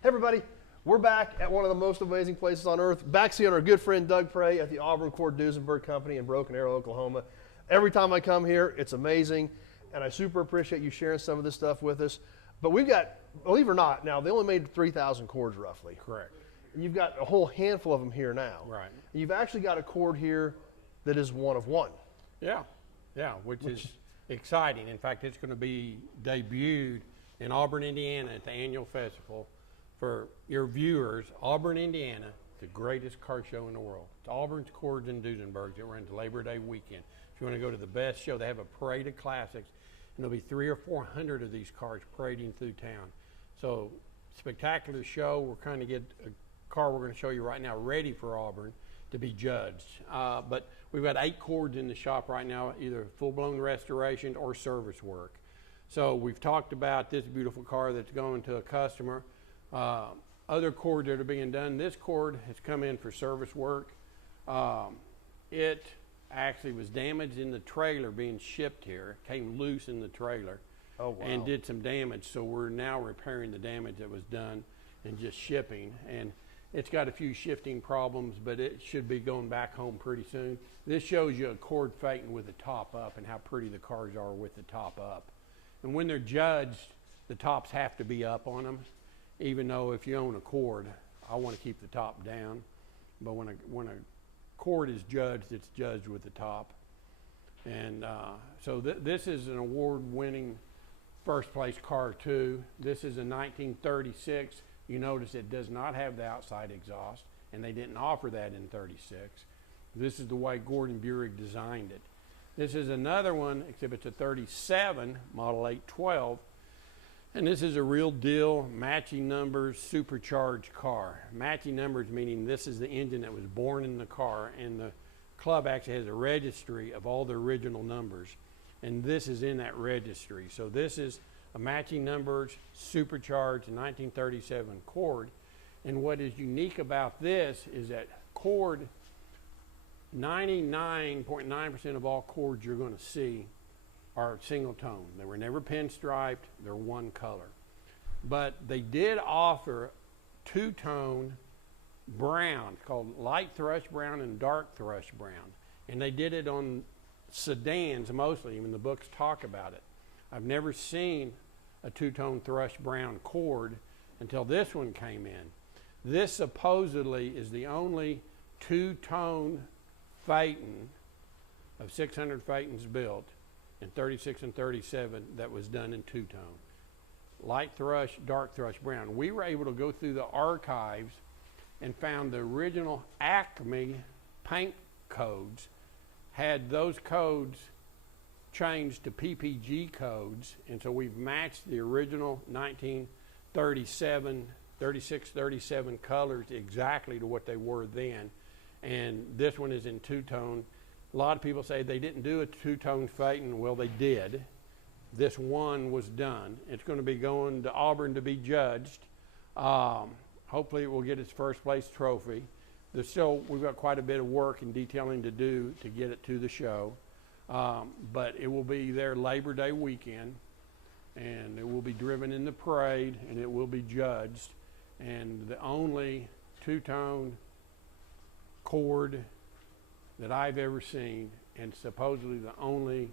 Hey everybody, we're back at one of the most amazing places on earth. Back seeing our good friend Doug Prey at the Auburn Cord Duesenberg Company in Broken Arrow, Oklahoma. Every time I come here, it's amazing, and I super appreciate you sharing some of this stuff with us. But we've got, believe it or not, now they only made 3,000 cords roughly. Correct. And you've got a whole handful of them here now. Right. And you've actually got a cord here that is one of one. Yeah, which is exciting. In fact, it's going to be debuted in Auburn, Indiana at the annual festival. For your viewers, Auburn, Indiana, the greatest car show in the world. It's Auburn's Cord Duesenberg. It runs Labor Day weekend. If you want to go to the best show, they have a parade of classics, and there'll be 300 or 400 of these cars parading through town. So, spectacular show. We're trying to get a car we're going to show you right now ready for Auburn to be judged. But we've got 8 cords in the shop right now, either full-blown restoration or service work. So we've talked about this beautiful car that's going to a customer. Other cords that are being done. This cord has come in for service work. It actually was damaged in the trailer being shipped here. It came loose in the trailer. Oh, wow. And did some damage. So we're now repairing the damage that was done and just shipping. And it's got a few shifting problems, but it should be going back home pretty soon. This shows you a cord fating with the top up and how pretty the cars are with the top up. And when they're judged, the tops have to be up on them. Even though if you own a cord, I want to keep the top down. But when a cord is judged, it's judged with the top. And so this is an award-winning first place car too. This is a 1936. You notice it does not have the outside exhaust, and they didn't offer that in 36. This is the way Gordon Buick designed it. This is another one, except it's a 37, model 812. And this is a real deal, matching numbers, supercharged car. Matching numbers meaning this is the engine that was born in the car, and the club actually has a registry of all the original numbers. And this is in that registry. So this is a matching numbers, supercharged 1937 cord. And what is unique about this is that cord, 99.9% of all cords you're going to see are single tone. They were never pinstriped, they're one color. But they did offer two-tone brown, called light thrush brown and dark thrush brown. And they did it on sedans mostly, even the books talk about it. I've never seen a two-tone thrush brown cord until this one came in. This supposedly is the only two-tone Phaeton of 600 Phaetons built in 36 and 37 that was done in two-tone. Light thrush, dark thrush brown. We were able to go through the archives and found the original Acme paint codes had those codes changed to PPG codes, and so we've matched the original 1937, 36, 37 colors exactly to what they were then. And this one is in two-tone. A lot of people say they didn't do a two-tone Phaeton. Well, they did. This one was done. It's going to be going to Auburn to be judged. Hopefully it will get its first place trophy. We've got quite a bit of work and detailing to do to get it to the show. But it will be there Labor Day weekend, and it will be driven in the parade, and it will be judged. And the only two-tone cord that I've ever seen, and supposedly the only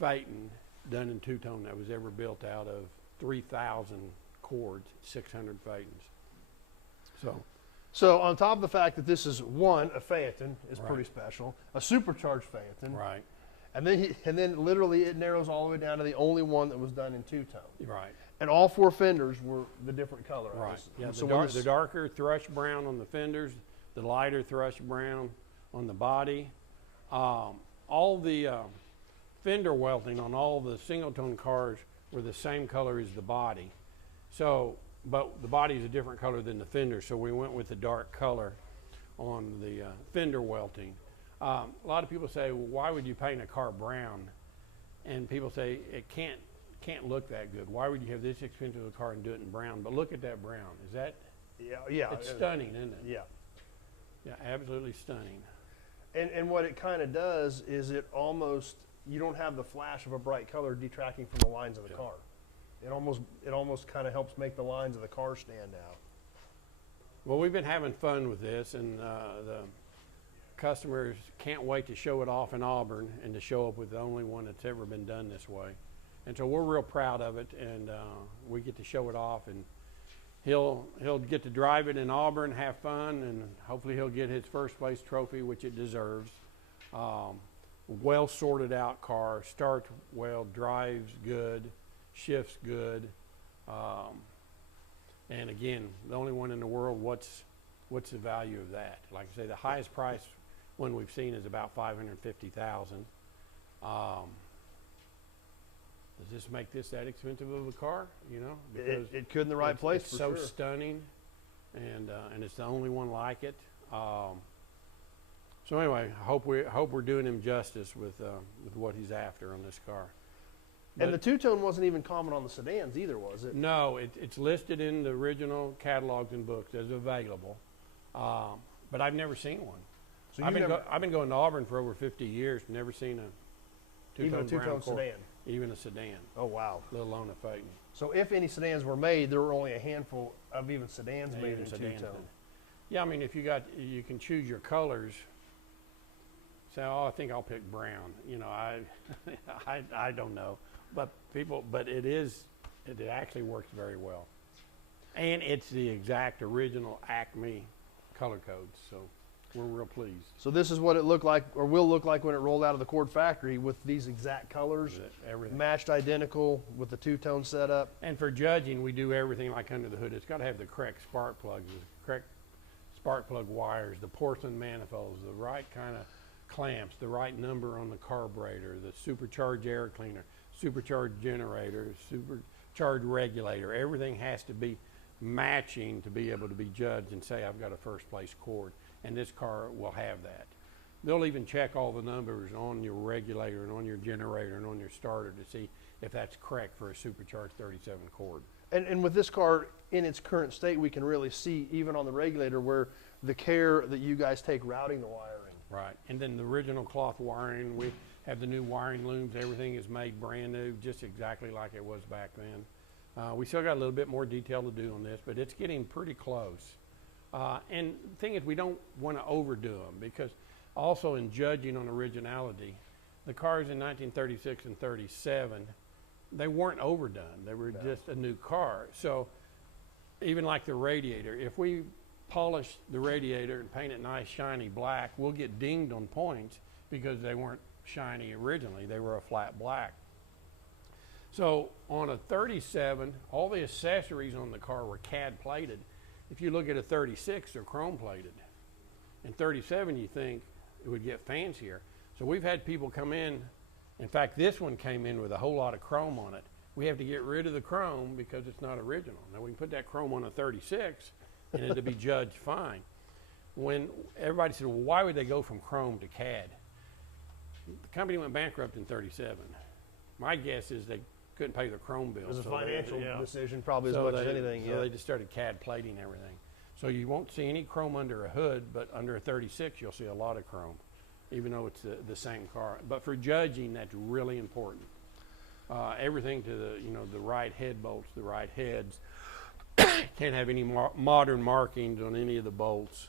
Phaeton done in two-tone that was ever built out of 3,000 cords, 600 Phaetons. So on top of the fact that this is a Phaeton is Right. pretty special, a supercharged Phaeton, Right, and then literally it narrows all the way down to the only one that was done in two-tone. right, And all 4 fenders were the different color. right. Yeah, So the darker thrush brown on the fenders, the lighter thrush brown on the body. All the fender welting on all the single-tone cars were the same color as the body. So, but the body is a different color than the fender, so we went with the dark color on the fender welting. A lot of people say, well, why would you paint a car brown? And people say it can't look that good. Why would you have this expensive a car and do it in brown? But look at that brown. Is that? Yeah. It's stunning, isn't it? Yeah. Yeah, absolutely stunning. And what it kind of does is you don't have the flash of a bright color detracting from the lines of the car. It almost kind of helps make the lines of the car stand out. Well, we've been having fun with this, and the customers can't wait to show it off in Auburn and to show up with the only one that's ever been done this way. And so we're real proud of it, and we get to show it off, and he'll get to drive it in Auburn, have fun, and hopefully he'll get his first place trophy, which it deserves. Well sorted out car, starts well, drives good, shifts good. And again, the only one in the world, what's the value of that? Like I say, the highest price one we've seen is about $550,000. Does this make this that expensive of a car? You know, because It could in the right place it's for so sure. stunning, and it's the only one like it. So anyway, I hope we're doing him justice with what he's after on this car. And the two-tone wasn't even common on the sedans either, was it? No, it's listed in the original catalogs and books as available, but I've never seen one. So I've been going to Auburn for over 50 years, never seen a even two-tone a brown two-tone Cord, sedan. even a sedan, Oh wow! let alone a Phaeton. So if any sedans were made, there were only a handful of even sedans made Even in sedans. two-tone. Yeah, I mean, if you can choose your colors. Say, oh, I think I'll pick brown. You know, I don't know, but it actually works very well, and it's the exact original Acme color codes. So we're real pleased. So this is what it looked like, or will look like when it rolled out of the Cord factory with these exact colors, Everything. matched identical with the two-tone setup. And for judging, we do everything like under the hood. It's got to have the correct spark plugs, the correct spark plug wires, the porcelain manifolds, the right kind of clamps, the right number on the carburetor, the supercharged air cleaner, supercharged generator, supercharged regulator. Everything has to be matching to be able to be judged and say, I've got a first place Cord. And this car will have that. They'll even check all the numbers on your regulator and on your generator and on your starter to see if that's correct for a supercharged 37 Cord. And with this car in its current state, we can really see even on the regulator where the care that you guys take routing the wiring. Right. And then the original cloth wiring, we have the new wiring looms. Everything is made brand new, just exactly like it was back then. We still got a little bit more detail to do on this, but it's getting pretty close. And the thing is, we don't want to overdo them, because also in judging on originality, the cars in 1936 and 37, they weren't overdone. They were just a new car. So even like the radiator, if we polish the radiator and paint it nice, shiny black, we'll get dinged on points because they weren't shiny originally. They were a flat black. So on a 37, all the accessories on the car were CAD plated. If you look at a 36, they're chrome plated. In 37, you think it would get fancier. So we've had people come in fact, this one came in with a whole lot of chrome on it. We have to get rid of the chrome because it's not original. Now we can put that chrome on a 36 and it'll be judged fine. When everybody said, well, why would they go from chrome to CAD? The company went bankrupt in 37. My guess is they couldn't pay their chrome bill. It was a so financial decision probably as much as anything. So they just started CAD plating everything. So you won't see any chrome under a hood, but under a 36 you'll see a lot of chrome, even though it's the same car. But for judging, that's really important. Everything to the right head bolts, the right heads. Can't have any modern markings on any of the bolts.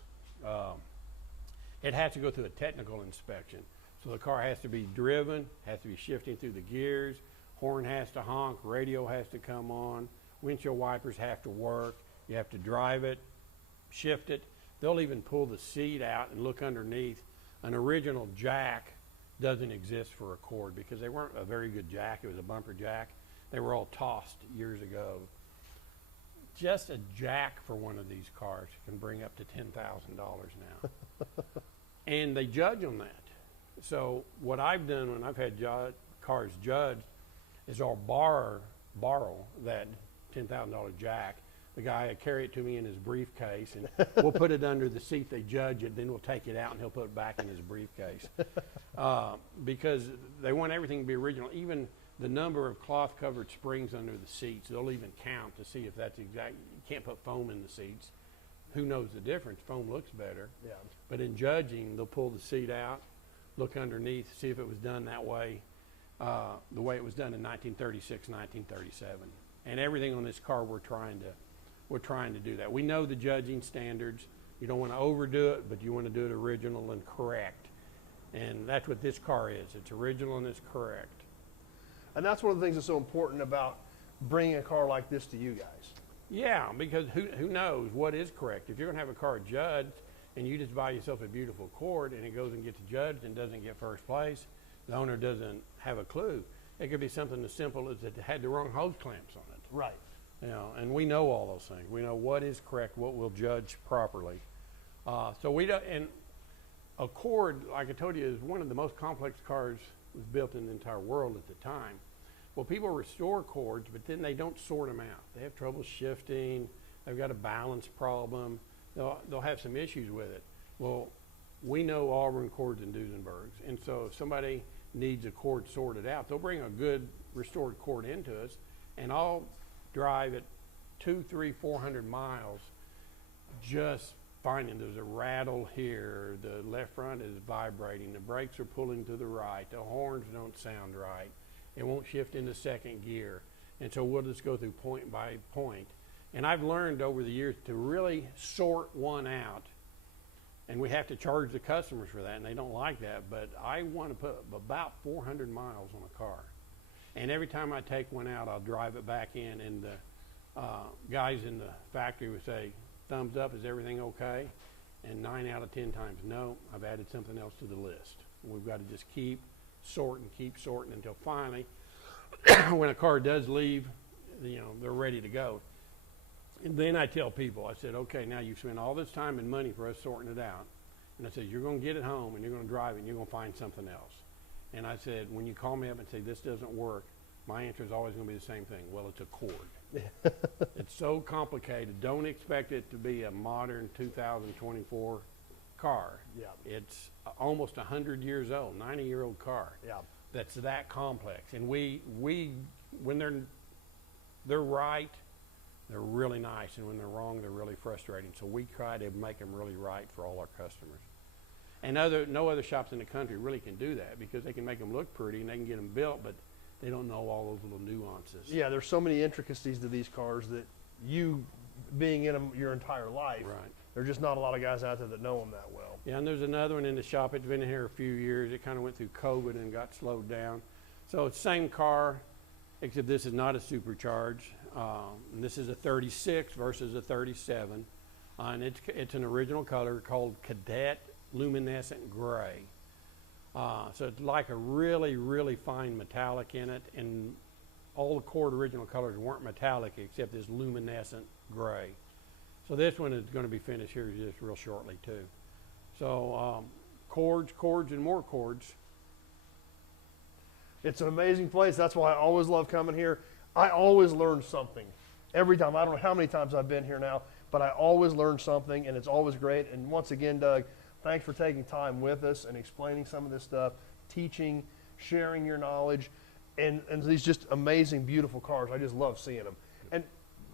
It has to go through a technical inspection. So the car has to be driven, has to be shifting through the gears, horn has to honk, radio has to come on, windshield wipers have to work, you have to drive it, shift it. They'll even pull the seat out and look underneath. An original jack doesn't exist for a Cord because they weren't a very good jack. It was a bumper jack. They were all tossed years ago. Just a jack for one of these cars can bring up to $10,000 now. And they judge on that. So what I've done when I've had cars judged is I'll borrow that $10,000 jack. The guy will carry it to me in his briefcase, and we'll put it under the seat they judge it, then we'll take it out and he'll put it back in his briefcase. Because they want everything to be original. Even the number of cloth-covered springs under the seats, they'll even count to see if that's exact. You can't put foam in the seats. Who knows the difference? Foam looks better. Yeah. But in judging, they'll pull the seat out, look underneath, see if it was done that way, the way it was done in 1936, 1937. And everything on this car, we're trying to do that. We know the judging standards. You don't want to overdo it, but you want to do it original and correct. And that's what this car is. It's original and it's correct. And that's one of the things that's so important about bringing a car like this to you guys. Yeah, because who knows what is correct? If you're going to have a car judged and you just buy yourself a beautiful Cord and it goes and gets judged and doesn't get first place, the owner doesn't have a clue. It could be something as simple as it had the wrong hose clamps on it. Right. You know, and we know all those things. We know what is correct, what will judge properly. So we don't, and a Cord, like I told you, is one of the most complex cars was built in the entire world at the time. Well, people restore Cords, but then they don't sort them out. They have trouble shifting. They've got a balance problem. They'll have some issues with it. Well, we know Auburn Cords and Duesenbergs, and so if somebody needs a Cord sorted out, they'll bring a good restored Cord into us, and I'll drive it 200, 300, 400 miles just finding there's a rattle here, the left front is vibrating, the brakes are pulling to the right, the horns don't sound right, it won't shift into second gear. And so we'll just go through point by point. And I've learned over the years to really sort one out, and we have to charge the customers for that, and they don't like that, but I want to put about 400 miles on a car. And every time I take one out, I'll drive it back in, and the guys in the factory would say, thumbs up, is everything okay? And 9 out of 10 times, no, I've added something else to the list. We've got to just keep sorting until finally, when a car does leave, you know, they're ready to go. And then I tell people, I said, okay, now you've spent all this time and money for us sorting it out. And I said, you're going to get it home and you're going to drive it and you're going to find something else. And I said, when you call me up and say, this doesn't work, my answer is always going to be the same thing. Well, it's a Cord. It's so complicated. Don't expect it to be a modern 2024 car. Yeah. It's almost 100 years old, 90-year-old car. Yeah. That's that complex. And we when they're right, they're really nice, and when they're wrong, they're really frustrating. So we try to make them really right for all our customers. And no other shops in the country really can do that, because they can make them look pretty and they can get them built, but they don't know all those little nuances. Yeah, there's so many intricacies to these cars that you, being in them your entire life, Right. there's just not a lot of guys out there that know them that well. Yeah, and there's another one in the shop. It's been in here a few years. It kind of went through COVID and got slowed down. So it's the same car, except this is not a supercharged. And this is a 36 versus a 37. And it's an original color called Cadet Luminescent Gray. So it's like a really, really fine metallic in it. And all the Cord original colors weren't metallic except this luminescent gray. So this one is going to be finished here just real shortly too. So cords, and more cords. It's an amazing place. That's why I always love coming here. I always learn something. Every time. I don't know how many times I've been here now, but I always learn something, and it's always great. And once again, Doug, thanks for taking time with us and explaining some of this stuff, teaching, sharing your knowledge, and these just amazing, beautiful cars. I just love seeing them. And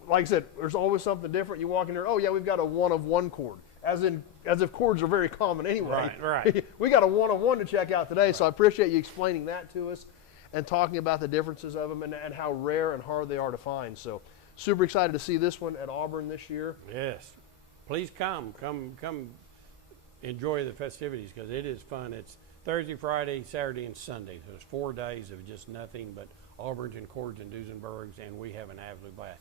like I said, there's always something different. You walk in there, oh yeah, we've got a one-of-one Cord. As if Cords are very common anyway. Right. We got a one-of-one to check out today, so I appreciate you explaining that to us and talking about the differences of them and how rare and hard they are to find. So super excited to see this one at Auburn this year. Yes. Please come enjoy the festivities, because it is fun. It's Thursday, Friday, Saturday, and Sunday. So there's 4 days of just nothing but Auburns and Cords and Duesenbergs, and we have an absolute blast.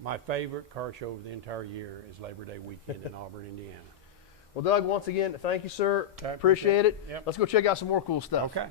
My favorite car show of the entire year is Labor Day weekend in Auburn, Indiana. Well, Doug, once again, thank you, sir. I Appreciate it. Yep. Let's go check out some more cool stuff. Okay.